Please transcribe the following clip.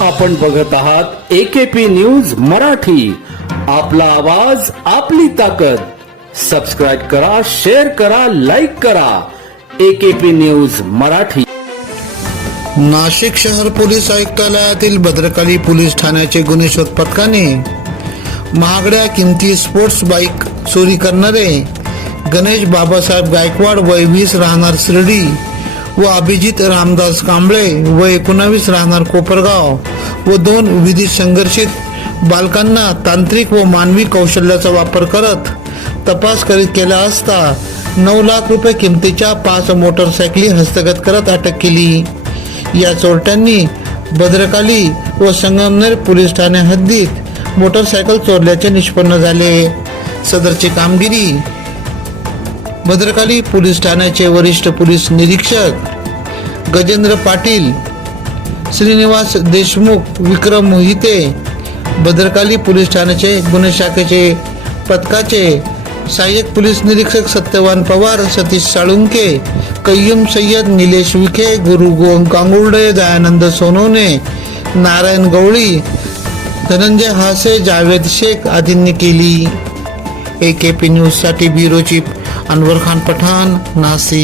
आपण बघत आहात एकेपी न्यूज मराठी. आपला आवाज आपली ताकद. सबस्क्राईब करा शेअर करा लाईक करा. AKP news Marathi. नाशिक शहर पोलीस आयुक्तालयातील भद्रकाली पोलीस ठाण्याचे गुन्हे शोध पथकाने महागड्या किमती स्पोर्ट्स बाईक चोरी करणारे गणेश बाबासाहेब गायकवाड वय वीस राहणार शिर्डी व अभिजित रामदास कांबळे व एकोणावीस राहणार कोपरगाव व दोन विधी संघर्षित बालकांना तांत्रिक व मानवी कौशल्याचा वापर करत तपास करीत केला असता नऊ लाख रुपये किमतीच्या पाच मोटरसायकली हस्तगत करत अटक केली. या चोरट्यांनी भद्रकाली व संगमनेर पोलीस ठाणे हद्दीत मोटरसायकल चोरल्याचे निष्पन्न झाले. सदरची कामगिरी भद्रकाली पोलीस ठाण्याचे वरिष्ठ पोलीस निरीक्षक गजेंद्र पाटील श्रीनिवास देशमुख विक्रम मोहिते भद्रकाली पोलीस ठाण्याचे गुन्हे शाखेचे पथकाचे सहाय्यक पोलीस निरीक्षक सत्यवान पवार सतीश साळुंके कय्यूम सय्यद निलेश विखे गुरु गोम गांगुर्डे दयानंद सोनवणे नारायण गवळी धनंजय हासे जावेद शेख आदींनी केली. ए के पी न्यूजसाठी ब्युरो चीफ अनवर खान पठाण नासी